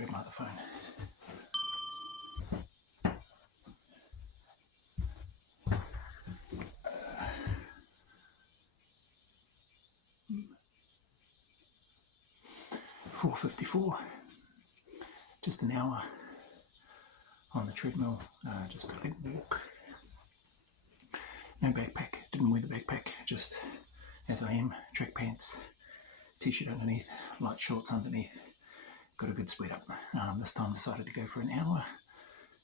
grab my other phone. $4.54, just an hour on the treadmill, just a leg walk. No backpack, didn't wear the backpack, just as I am, track pants, t-shirt underneath, light shorts underneath, got a good sweat up. This time decided to go for an hour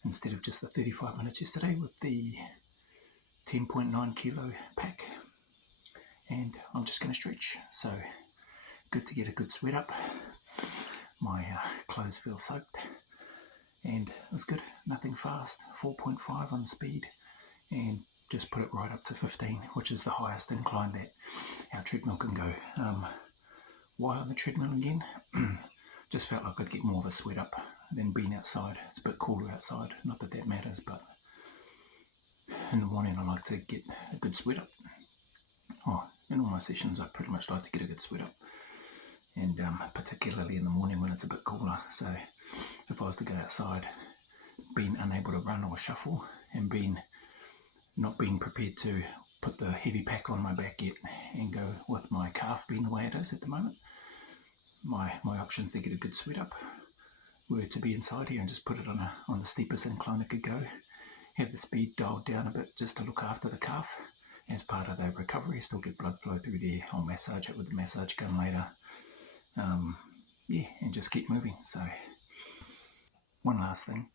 instead of just the 35 minutes yesterday with the 10.9 kilo pack, and I'm just going to stretch, so good to get a good sweat up. My clothes feel soaked, and it was good, nothing fast, 4.5 on speed, and just put it right up to 15, which is the highest incline that our treadmill can go. Why on the treadmill again? Just felt like I'd get more of a sweat up than being outside. It's a bit cooler outside, not that that matters, but in the morning I like to get a good sweat up. In all my sessions I pretty much like to get a good sweat up, and particularly in the morning when it's a bit cooler. So if I was to go outside, being unable to run or shuffle, and not being prepared to put the heavy pack on my back yet and go with my calf being the way it is at the moment, my options to get a good sweat up were to be inside here and just put it on the steepest incline it could go, have the speed dialed down a bit just to look after the calf as part of the recovery, still get blood flow through there. I'll massage it with the massage gun later, and just keep moving. So one last thing,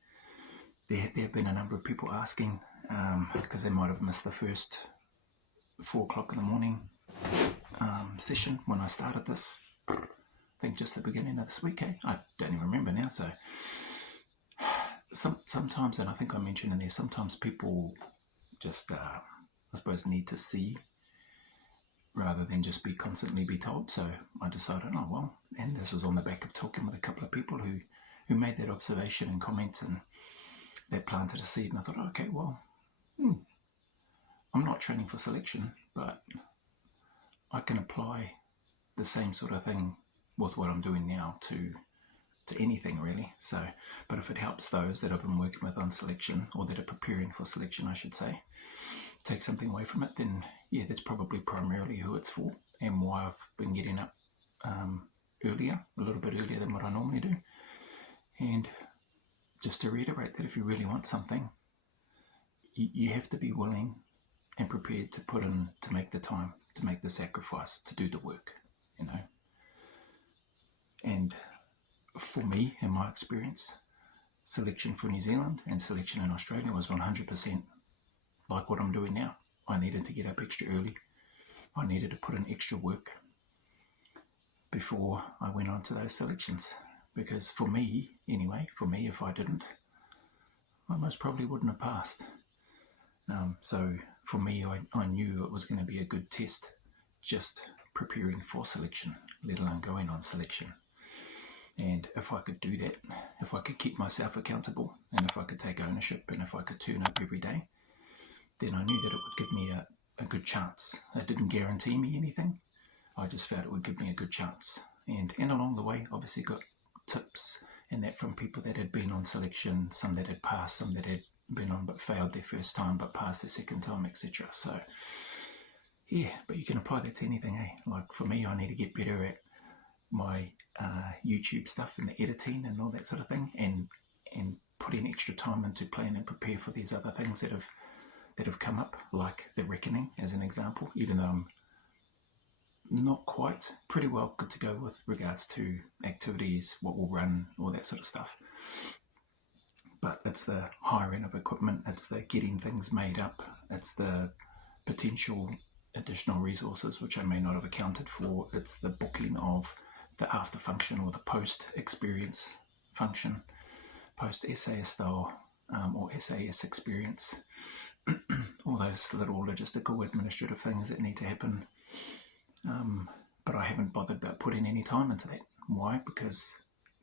there have been a number of people asking, because they might have missed the first 4 o'clock in the morning session when I started this, I think just the beginning of this week, I don't even remember now. So sometimes, and I think I mentioned in there, sometimes people just I suppose need to see rather than just constantly be told. So I decided, and this was on the back of talking with a couple of people who made that observation and comment, and they planted a seed, and I thought, okay, I'm not training for selection, but I can apply the same sort of thing with what I'm doing now to anything really. So, but if it helps those that I've been working with on selection, or that are preparing for selection, I should say, take something away from it, then yeah, that's probably primarily who it's for, and why I've been getting up earlier, a little bit earlier than what I normally do. And just to reiterate that if you really want something, you have to be willing and prepared to put in, to make the time, to make the sacrifice, to do the work, And for me, in my experience, selection for New Zealand and selection in Australia was 100% like what I'm doing now. I needed to get up extra early. I needed to put in extra work before I went on to those selections. Because for me, if I didn't, I most probably wouldn't have passed. So for me, I knew it was going to be a good test, just preparing for selection, let alone going on selection. And if I could do that, if I could keep myself accountable, and if I could take ownership, and if I could turn up every day, then I knew that it would give me a good chance. It didn't guarantee me anything. I just felt it would give me a good chance. And along the way, obviously got tips and that from people that had been on selection, some that had passed, some that had been on but failed their first time but passed their second time, etc. So yeah, but you can apply that to anything. Like for me, I need to get better at my YouTube stuff and the editing and all that sort of thing, and put in extra time into plan and prepare for these other things that have come up, like the reckoning as an example, even though I'm not quite, pretty well good to go with regards to activities, what will run, all that sort of stuff. But it's the hiring of equipment, it's the getting things made up, it's the potential additional resources which I may not have accounted for, it's the booking of the after function or the post experience function, post SAS style or SAS experience, all those little logistical administrative things that need to happen. But I haven't bothered about putting any time into that. Why? Because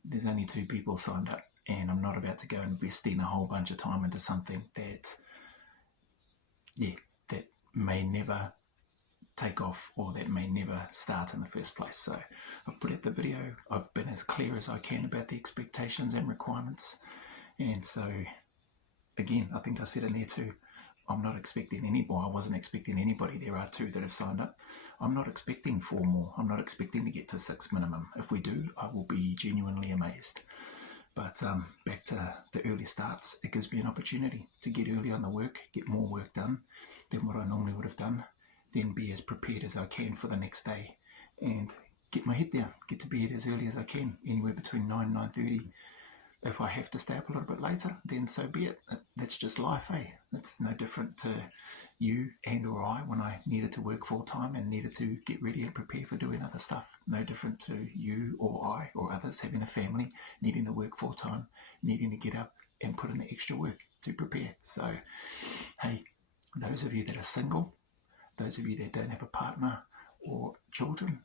there's only 2 people signed up, and I'm not about to go investing a whole bunch of time into something that may never take off or that may never start in the first place. So I've put out the video, I've been as clear as I can about the expectations and requirements, and so again, I think I said in there too, I'm not expecting I wasn't expecting anybody. There are 2 that have signed up. I'm not expecting 4 more. I'm not expecting to get to 6 minimum. If we do, I will be genuinely amazed. But back to the early starts, it gives me an opportunity to get early on the work, get more work done than what I normally would have done, then be as prepared as I can for the next day and get my head down, get to bed as early as I can, anywhere between 9 and 9:30. If I have to stay up a little bit later, then so be it. That's just life, eh? It's no different to you and or I when I needed to work full time and needed to get ready and prepare for doing other stuff. No different to you or I or others having a family, needing to work full time, needing to get up and put in the extra work to prepare. So, hey, those of you that are single, those of you that don't have a partner or children,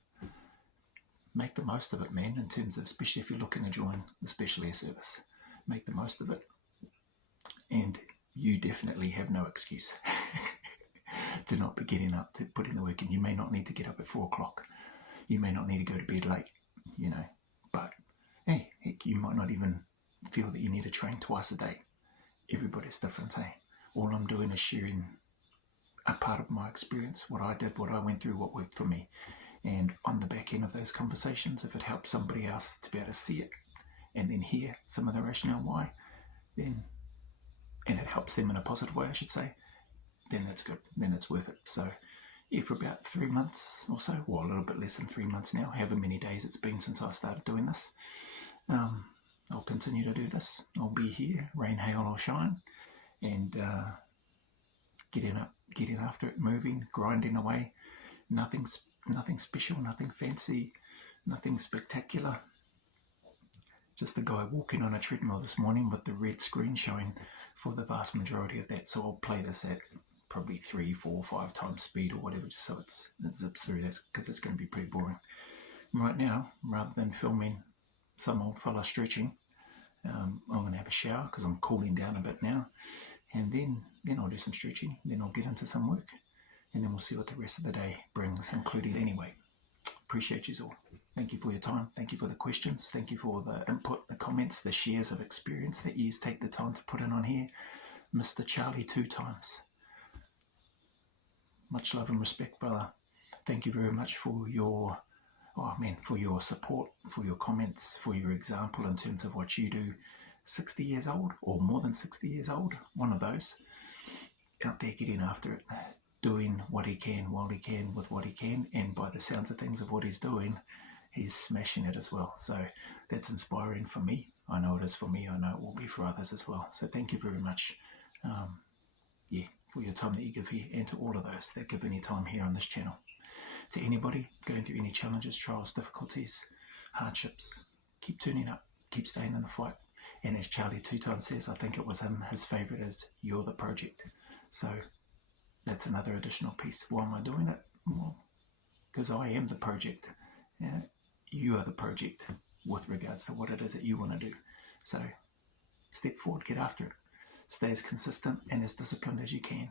make the most of it, man, in terms of, especially if you're looking to join the special air service, make the most of it. And you definitely have no excuse to not be getting up, to put in the work. And you may not need to get up at 4 o'clock. You may not need to go to bed late, but hey, heck, you might not even feel that you need to train twice a day. Everybody's different, hey? All I'm doing is sharing a part of my experience, what I did, what I went through, what worked for me. And on the back end of those conversations, if it helps somebody else to be able to see it and then hear some of the rationale why, then, and it helps them in a positive way, I should say, then that's good, then it's worth it. So yeah, for about 3 months or so, or a little bit less than 3 months now, however many days it's been since I started doing this, I'll continue to do this. I'll be here, rain, hail or shine, and getting up, getting after it, moving, grinding away. Nothing special, nothing fancy, nothing spectacular. Just the guy walking on a treadmill this morning with the red screen showing for the vast majority of that. So I'll play this at probably 3, 4, 5 times speed or whatever, just so it zips through this, because it's going to be pretty boring. Right now, rather than filming some old fella stretching, I'm going to have a shower because I'm cooling down a bit now, and then I'll do some stretching, then I'll get into some work, and then we'll see what the rest of the day brings, including anyway. Appreciate you all. Thank you for your time. Thank you for the questions. Thank you for the input, the comments, the shares of experience that you take the time to put in on here. Mr. Charlie 2 times. Much love and respect, brother. Thank you very much for your support, for your comments, for your example in terms of what you do. 60 years old or more than 60 years old, one of those, out there getting after it, doing what he can while he can with what he can, and by the sounds of things of what he's doing, he's smashing it as well. So that's inspiring for me. I know it is for me. I know it will be for others as well. So thank you very much for your time that you give here, and to all of those that give any time here on this channel. To anybody going through any challenges, trials, difficulties, hardships, keep turning up, keep staying in the fight. And as Charlie 2 times says, I think it was him, his favourite is, you're the project. So that's another additional piece. Why am I doing it? Well, because I am the project. You are the project with regards to what it is that you want to do. So step forward, get after it. Stay as consistent and as disciplined as you can.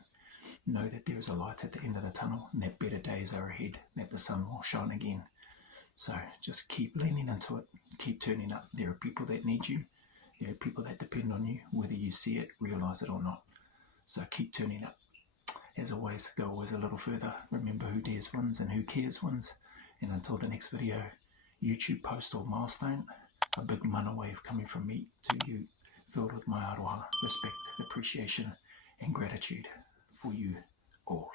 Know that there is a light at the end of the tunnel, and that better days are ahead, that the sun will shine again. So just keep leaning into it, keep turning up. There are people that need you. There are people that depend on you, whether you see it, realise it or not. So keep turning up. As always, go always a little further. Remember, who dares wins and who cares wins. And until the next video, YouTube post or milestone, a big mana wave coming from me to you, filled with my aroha, respect, appreciation and gratitude for you all.